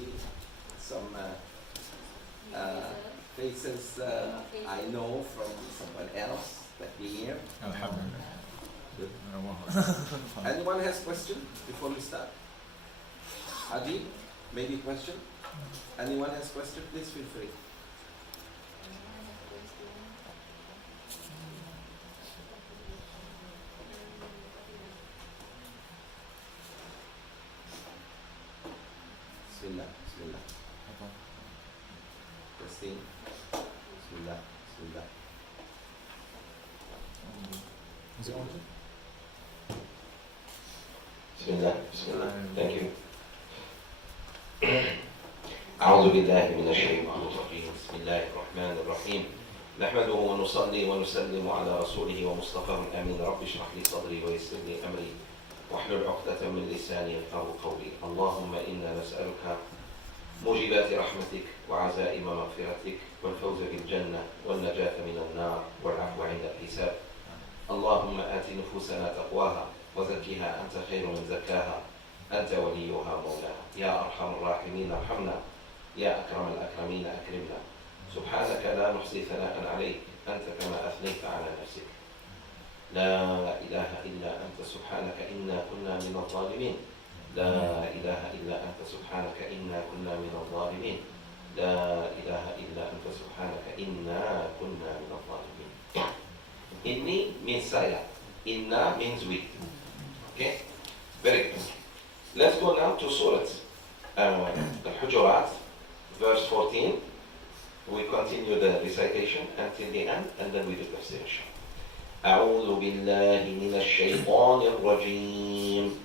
see some faces I know from someone else that came here. Alhamdulillah. Good. Anyone has question before we start? Adi, maybe question? Anyone has question? Please feel free. Bismillah, Bismillah. Testing. Bismillah, Bismillah. Is it on? Bismillah, Bismillah. Thank you. أعوذ بالله من الشيطان الرجيم. بسم الله الرحمن الرحيم. نحمده ونصلي ونسلم على رسوله ومصطفاه الأمين. رب اشرح لي صدري ويسر لي أمري واحلل عقدة من لساني يفقهوا قولي. اللهم إنا نسألك موجبات رحمتك وعزائم مغفرتك والفوز بالجنة والنجاة من النار والعفو عند الحساب. اللهم آت نفوسنا تقواها وزكها أنت خير من زكاها أنت وليها مولاها. يا أرحم الراحمين ارحمنا، يا أكرم الأكرمين أكرمنا. سبحانك لا نحصي ثناء عليك أنت كما أثنيت على نفسك. لا إله إلا أنت سبحانك إنا كنا من الظالمين. لا إله إلا أنت سبحانك إنا كنا من الظالمين. لا إله إلا أنت سبحانك إنا كنا من الظالمين. Inni means saya. Inna means we. Okay? Very good. Let's go now to Surah Al-Hujurat, verse 14. We continue the recitation until the end, and then we do tafsir. أعوذ بالله من الشيطان الرجيم.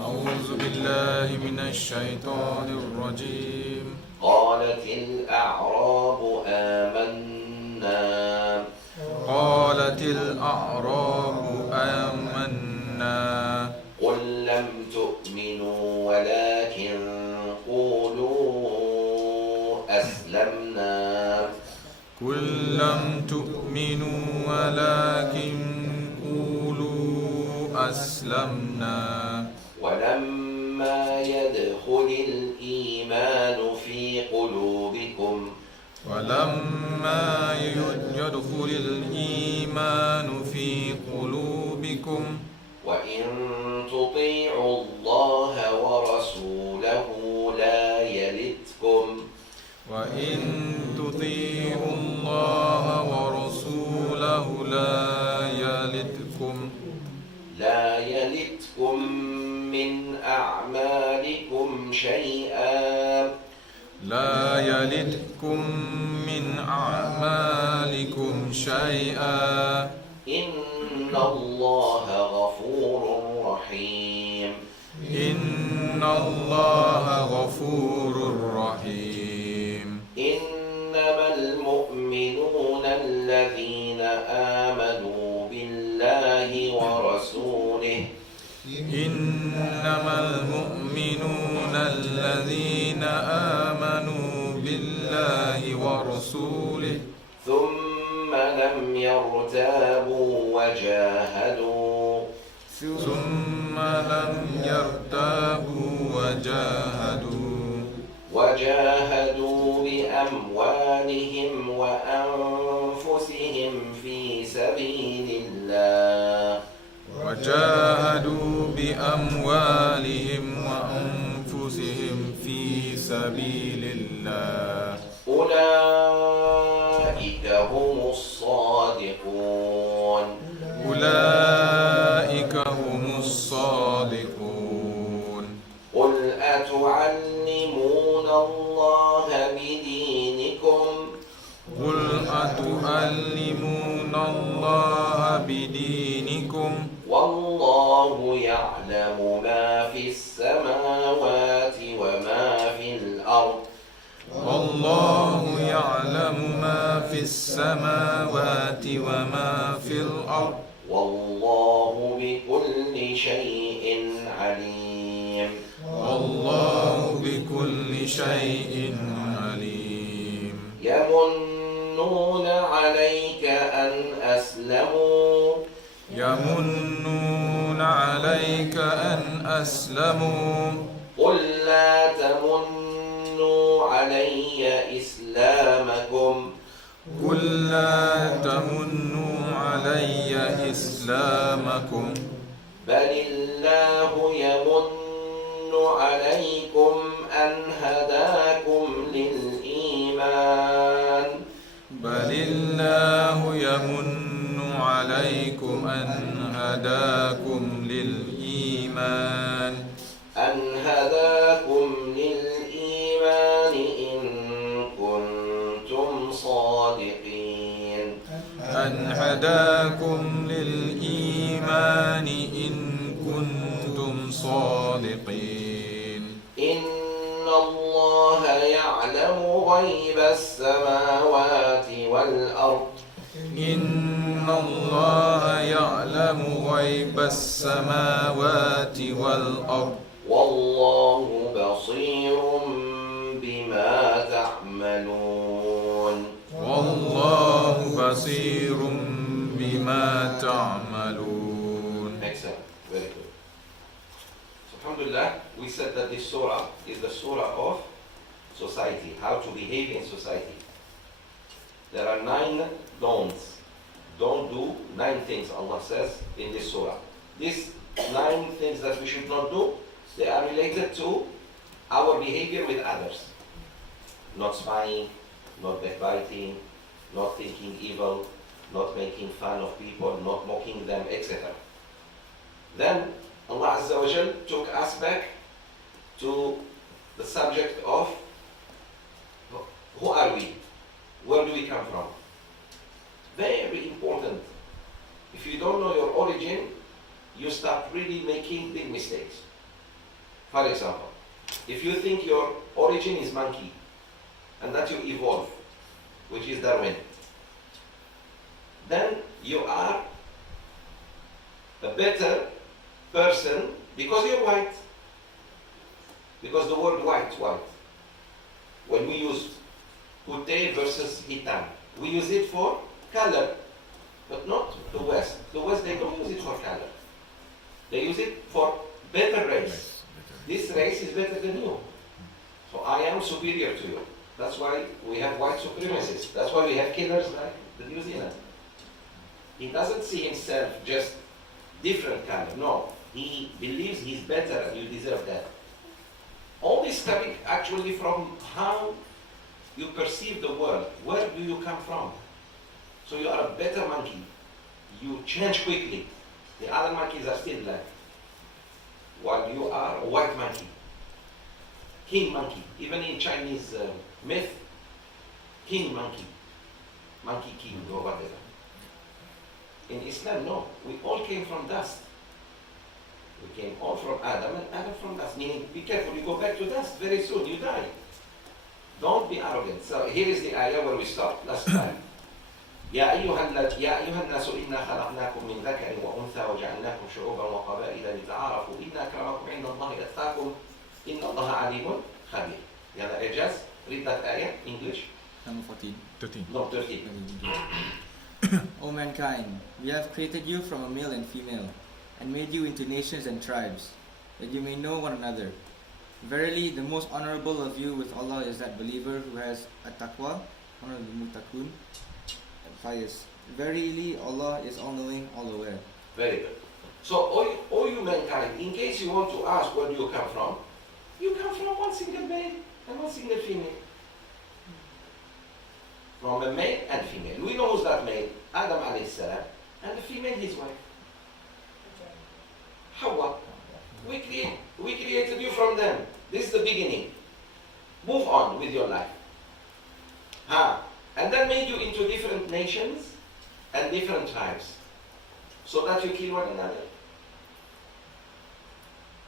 أعوذ بالله من الشيطان الرجيم. قالت الأعراب آمنا. قالت الأعراب آمنا. قل لم تؤمنوا ولكن قولوا أسلمنا. قل لم تؤمنوا ولكن قولوا أسلمنا. ولما يدخل الإيمان في قلوبكم. ولما يدخل الإيمان في قلوبكم. وإن تطيعوا الله ورسوله لا يلتكم. وإن تطيعوا الله ورسوله لا يلتكم من أعمالكم شيئا. لا يلتكم من أعمالكم شيئا. إن الله غفور رحيم. إن الله غفور رحيم. إنما المؤمنون الذين آمنوا بالله ورسوله. إنما المؤمنون الذين آمنوا بالله ورسوله ثم لم يرتابوا وجاهدوا بأموالهم وأنفسهم في سبيل الله. وجاهدوا بأموالهم وأنفسهم في سبيل الله. أولئك هم الصادقون. أولئك هم الصادقون. قل أتعلمون الله بدينكم. قل أتعلمون الله بدينكم. والله يعلم ما في السماوات وما في الأرض. والله يعلم ما في السماوات وما في الأرض. والله بكل شيء عليم. والله بكل شيء عليم. يمنون عليك أن أسلموا. يمنون عليك أن أسلموا. قل لا تمنوا علي إسلامكم قل لا تمنوا علي إسلامكم بل الله يمن عليكم أن هداكم للإيمان بل الله يمن عليكم أن هداكم للإيمان إن كنتم صادقين أن هداكم للإيمان إن كنتم صادقين إن الله يعلم غيب السماوات والأرض إن الله يعلم غيب السماوات والأرض والله بصير بما تعملون والله بصير بما تعملون. Excellent, very good. So, alhamdulillah, we said that this surah is the surah of society, how to behave in society. There are 9 don'ts. Don't do 9 things, Allah says in this surah. These 9 things that we should not do, they are related to our behavior with others. Not spying, not backbiting, not thinking evil, not making fun of people, not mocking them, etc. Then Allah Azza wa Jal took us back to the subject of who are we? Where do we come from? Very important. If you don't know your origin, you start really making big mistakes. For example, if you think your origin is monkey and that you evolve, which is Darwin, then you are a better person because you're white. Because the word white. When we use Hute versus Hitam, we use it for color, but not the West. The West, they don't use it for color. They use it for better race. This race is better than you. So I am superior to you. That's why we have white supremacists. That's why we have killers like the New Zealand. He doesn't see himself just different color. No, he believes he's better and you deserve that. All this coming actually from how you perceive the world. Where do you come from? So you are a better monkey. You change quickly. The other monkeys are still black. While you are a white monkey. King monkey. Even in Chinese myth, king monkey. Monkey king or whatever. In Islam, no. We all came from dust. We came all from Adam and Adam from dust. Meaning, be careful, you go back to dust very soon, you die. Don't be arrogant. So here is the ayah where we stopped last time. يا أيها الناس إنا خلقناكم من ذكر وأنثى وجعلناكم شعوبا وقبائل لتعارفوا إن أكرمكم عند الله أتقاكم إن الله عليم خبير. يلا إعجاز, read that ayah, English. Number 14. 13. No, 13. O mankind, we have created you from a male and female, and made you into nations and tribes, that you may know one another. Verily, the most honorable of you with Allah is that believer who has a taqwa, one of the mutakun, pious. Verily, Allah is all-knowing, all-aware. Very good. So, all you mankind, in case you want to ask where do you come from, you come from one single male and one single female. From a male and female. We know who's that male, Adam alayhi salam, and the female, his wife. Hawa. We created you from them. This is the beginning. Move on with your life. And then made you into different nations and different tribes. So that you kill one another.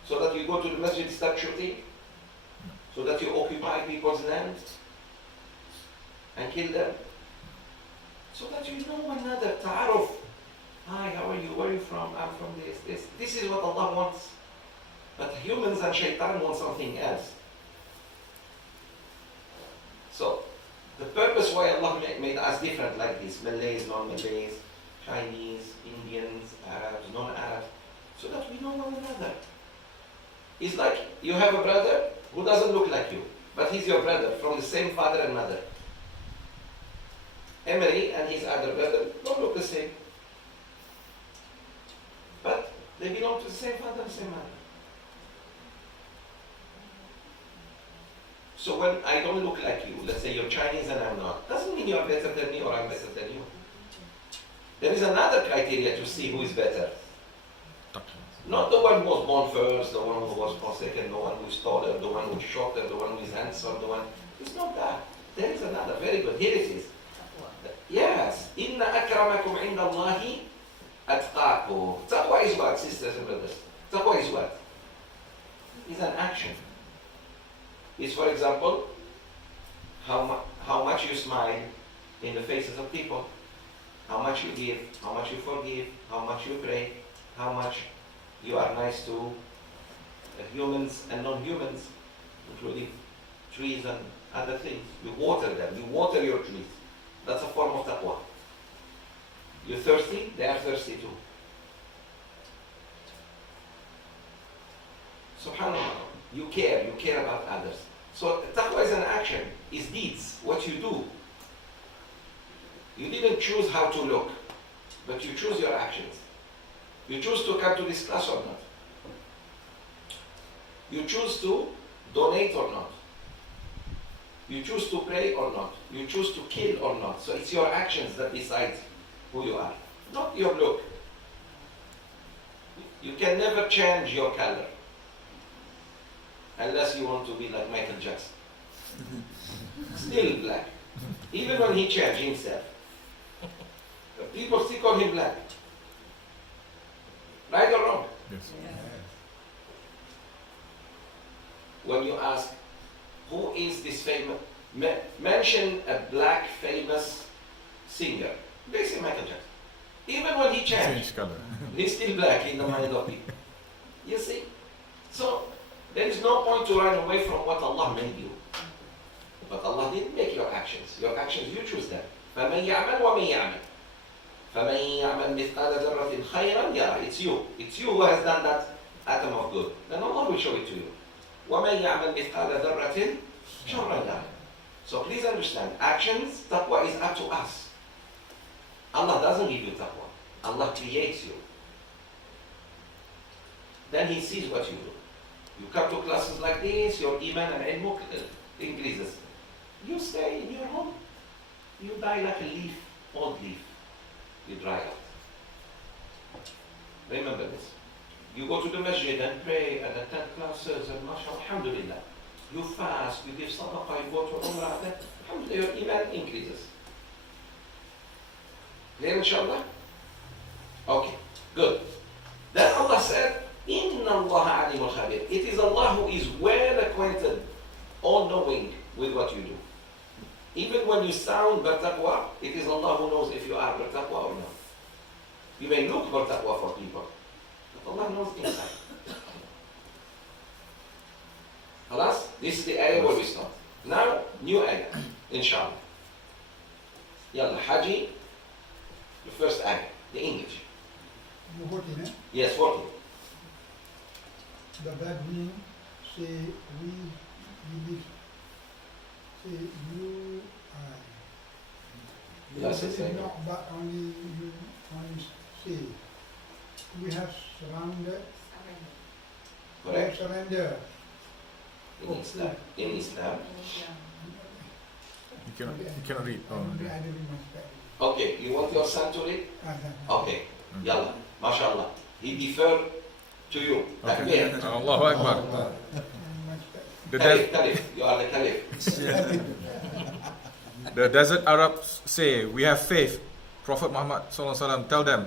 So that you go to the masjid, start shooting. So that you occupy people's land and kill them. So that you know one another. Ta'aruf. Hi, how are you? Where are you from? I'm from this. This is what Allah wants. But humans and shaitan want something else. So, the purpose why Allah made us different like this, Malays, non-Malays, Chinese, Indians, Arabs, non-Arabs, so that we know one another. It's like you have a brother who doesn't look like you, but he's your brother from the same father and mother. Emery and his other brother don't look the same, but they belong to the same father and same mother. So when I don't look like you, let's say you're Chinese and I'm not, doesn't mean you're better than me or I'm better than you. There is another criteria to see who is better. Not the one who was born first, the one who was born second, the one who is taller, the one who is shorter, the one who is handsome, the one... It's not that. There is another. Very good. Here it is. Yes. Inna akramakum inda Allahi atqakum. Taqwa is what, sisters and brothers? Taqwa is what? It's an action. It's, for example, how much you smile in the faces of people, how much you give, how much you forgive, how much you pray, how much you are nice to humans and non-humans, including trees and other things. You water them, you water your trees. That's a form of taqwa. You're thirsty, they are thirsty too. SubhanAllah, you care about others. So taqwa is an action, is deeds, what you do. You didn't choose how to look, but you choose your actions. You choose to come to this class or not. You choose to donate or not. You choose to pray or not. You choose to kill or not. So it's your actions that decide who you are, not your look. You can never change your color unless you want to be like Michael Jackson. Still black. Even when he changed himself. People still call him black. Right or wrong? Yes. When you ask, who is this famous, mention a black famous singer, they say Michael Jackson. Even when he changed, Change color. he's still black in the mind of people. You see? So, there is no point to run away from what Allah made you. But Allah didn't make your actions. Your actions, you choose them. فَمَنْ يَعْمَلْ وَمَنْ يَعْمَلْ فَمَنْ يَعْمَلْ مِثْقَالَ ذَرَّةٍ خَيْرًا يَرَهُ. It's you. It's you who has done that atom of good. Then Allah will show it to you. وَمَنْ يَعْمَلْ مِثْقَالَ ذَرَّةٍ شَرًّا يَرَهُ. So please understand, actions, taqwa is up to us. Allah doesn't give you taqwa. Allah creates you. Then He sees what you do. You come to classes like this, your iman and ilm increases. You stay in your home. You die like a leaf, old leaf. You dry out. Remember this. You go to the masjid and pray and attend classes and mashallah, alhamdulillah. You fast, you give sadaqah, you go to umrah, then alhamdulillah, your iman increases. Clear inshallah? Okay, good. Then Allah said, Inna Allah alimul khabir. It is Allah who is well acquainted, all knowing with what you do. Even when you sound bertaqwa, it is Allah who knows if you are bertaqwa or not. You may look bertaqwa for people, but Allah knows inside. Halas, this is the ayah where we start. Now, new ayah, inshallah. Yalla, Haji, the first ayah, the English. You 14, eh? Yes, 14. The Bedouin say, we believe, say, you are. Yes, It is yes, not but only you only say. We have surrounded, we have Correct? surrendered. In Islam. In Islam. You cannot read. Oh, I okay. didn't respect. Okay, you want your son to read? Okay. Yalla, mashallah. He deferred to you. Okay. Takbir. Allahu Akbar. The, Caliph, de- Caliph. You are the Caliph. the desert Arabs say, we have faith. Prophet Muhammad SAW, tell them,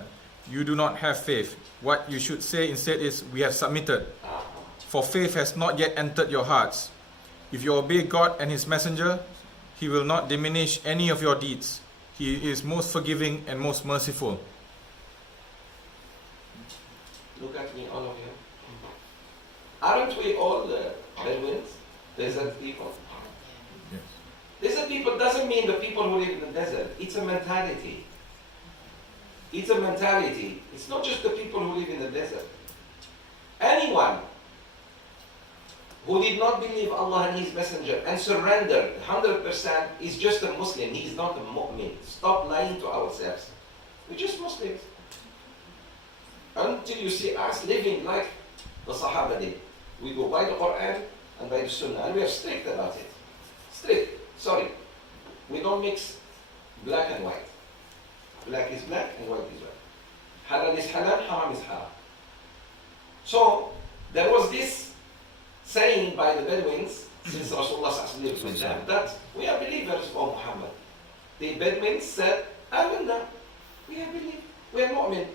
you do not have faith. What you should say instead is, we have submitted. For faith has not yet entered your hearts. If you obey God and His Messenger, He will not diminish any of your deeds. He is most forgiving and most merciful. Look at me, all of you. Aren't we all Bedouins? Desert people? Yes. Desert people doesn't mean the people who live in the desert. It's a mentality. It's a mentality. It's not just the people who live in the desert. Anyone who did not believe Allah and His Messenger and surrendered 100% is just a Muslim. He is not a mu'min. Stop lying to ourselves. We're just Muslims. Until you see us living like the Sahaba did. We go by the Quran and by the Sunnah, and we are strict about it. Strict. Sorry. We don't mix black and white. Black is black and white is white. Halal is halal, haram is haram. So, there was this saying by the Bedouins, since Rasulullah lived with them, that we are believers, O Muhammad. The Bedouins said, Amanna, we are believers, we are mu'min.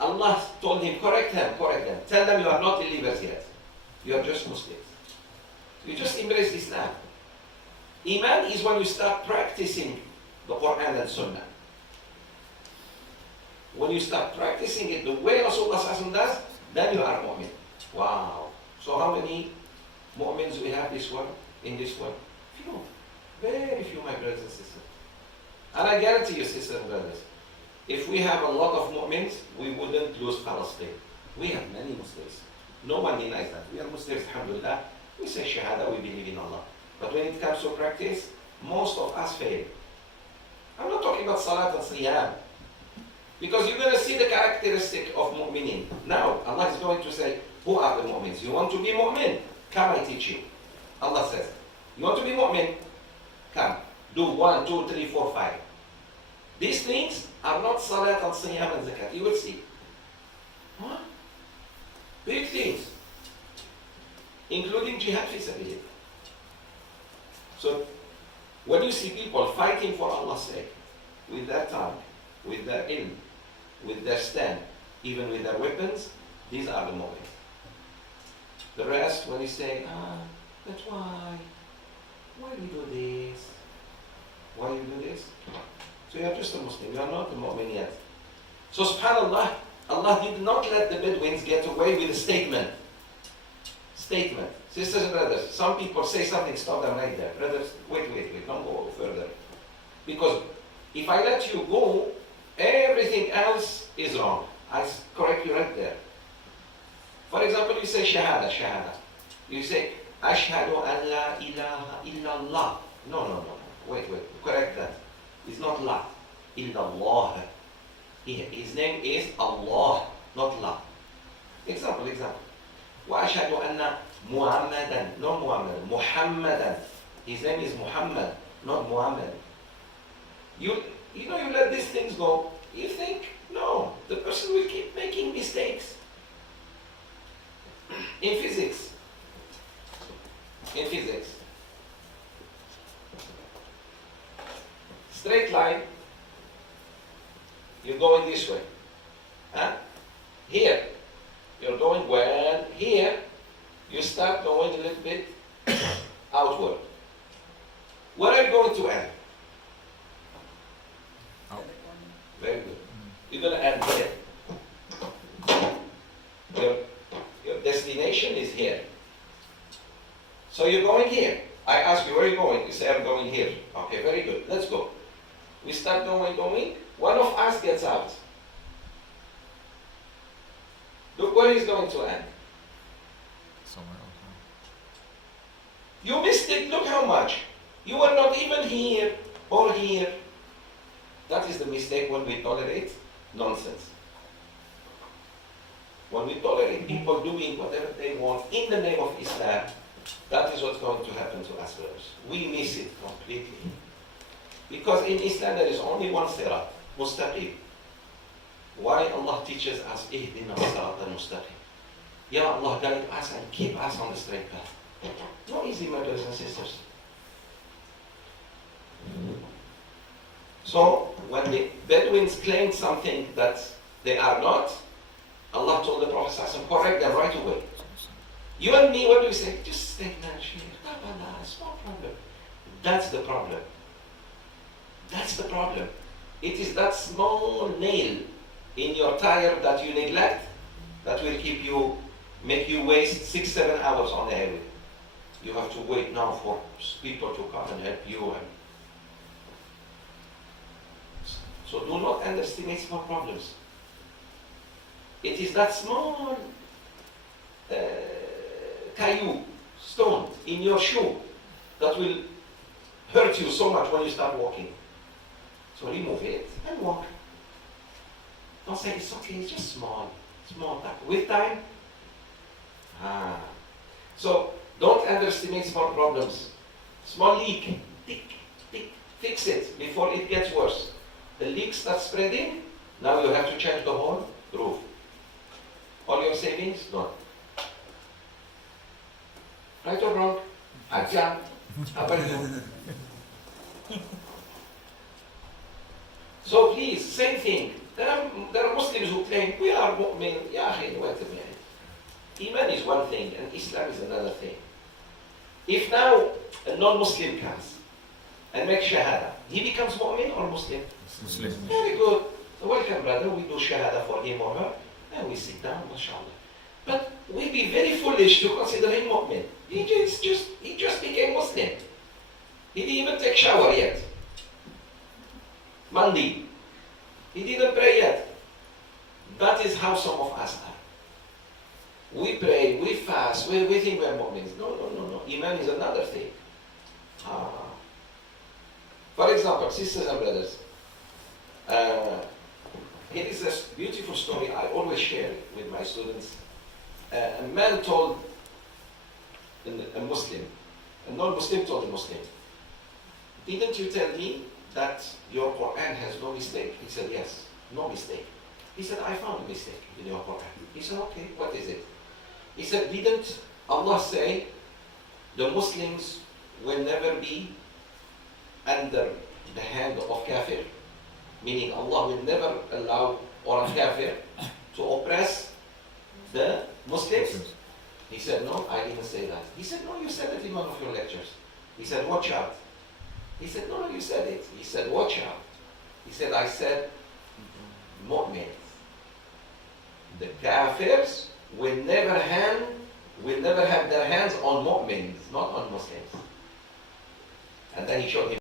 Allah told him, correct them. Tell them you are not believers yet. You are just Muslims. You just embrace Islam. Iman is when you start practicing the Quran and Sunnah. When you start practicing it the way Rasulullah does, then you are mu'min. Wow. So how many mu'mins we have in this world? Few. Very few, my brothers and sisters. And I guarantee you, sisters and brothers, if we have a lot of mu'mins, we wouldn't lose Palestine. We have many Muslims. No one denies that. We are Muslims, alhamdulillah. We say shahada, we believe in Allah. But when it comes to practice, most of us fail. I'm not talking about salat and siyam. Because you're going to see the characteristic of mu'minin. Now, Allah is going to say, who are the mu'mins? You want to be mu'min? Come, I teach you. Allah says, you want to be mu'min? Come, do 1, 2, 3, 4, 5. These things are not salat and siyam and zakat. You will see. Huh? Big things. Including jihad fi sabilillah. So, when you see people fighting for Allah's sake, with their tongue, with their ilm, with their stand, even with their weapons, these are the mu'mins. The rest, when you say, but why? Why do you do this? Why do you do this? So you are just a Muslim, you are not a mu'min yet. So subhanAllah, Allah did not let the Bedouins get away with a statement. Sisters and brothers, some people say something, stop them right there. Brothers, wait, don't go further. Because if I let you go, everything else is wrong. I correct you right there. For example, you say shahada. You say, ashhadu an la ilaha illallah. No. Wait, correct that. It's not la, illallah. His name is Allah, not la. Example. Wa ashhadu anna Muhammadan, not Muhammad, Muhammadan. His name is Muhammad, not Muhammad. You let these things go. You think, no, the person will keep making mistakes. In physics, straight line, you're going this way. Huh? Here, you're going well. Here, you start going a little bit outward. Where are you going to end? Out. Very good. You're going to end here. Your destination is here. So you're going here. I ask you, where are you going? You say, I'm going here. Okay, very good. Let's go. We start going. One of us gets out. Look where he's going to end. Somewhere else. You missed it. Look how much. You were not even here or here. That is the mistake when we tolerate nonsense. When we tolerate people doing whatever they want in the name of Islam, that is what's going to happen to us brothers. We miss it completely. Because in Islam there is only one sirat, mustaqim. Why Allah teaches us, ihdina sirat al-mustaqim. Ya Allah, guide us and keep us on the straight path. Not easy, my brothers and sisters. So, when the Bedouins claimed something that they are not, Allah told the Prophet ﷺ, correct them right away. You and me, what do we say? Just statement, small problem. That's the problem. That's the problem. It is that small nail in your tire that you neglect that will make you waste 6-7 hours on the highway. You have to wait now for people to come and help you. So do not underestimate small problems. It is that small caillou, stone in your shoe that will hurt you so much when you start walking. So remove it and walk. Don't say it's okay, it's just small. With time, so don't underestimate small problems. Small leak, tick, fix it before it gets worse. The leak starts spreading, now you have to change the whole roof. All your savings, gone. Right or wrong? Ajahn. Apa itu? So please, same thing. There are Muslims who claim we are mu'min. Ya akhi, wait a minute. Iman is one thing and Islam is another thing. If now a non-Muslim comes and makes shahada, he becomes mu'min or Muslim? Muslim. Very good. Welcome brother, we do shahada for him or her and we sit down, mashallah. But we'd be very foolish to consider him mu'min. He just became Muslim. He didn't even take shower yet. Monday. He didn't pray yet. That is how some of us are. We pray, we fast, we think we're mu'mins. No. Iman is another thing. For example, sisters and brothers, it is a beautiful story I always share with my students. A man told a Muslim, a non-Muslim told a Muslim, didn't you tell me that your Quran has no mistake? He said, yes, no mistake. He said, I found a mistake in your Quran. He said, okay, what is it? He said, didn't Allah say the Muslims will never be under the hand of kafir? Meaning Allah will never allow or kafir to oppress the Muslims? He said, no, I didn't say that. He said, no, you said it in one of your lectures. He said, watch out. He said, no, you said it. He said, watch out. He said, I said, mu'min. The kafirs will never have their hands on mu'mins, not on Muslims. And then he showed him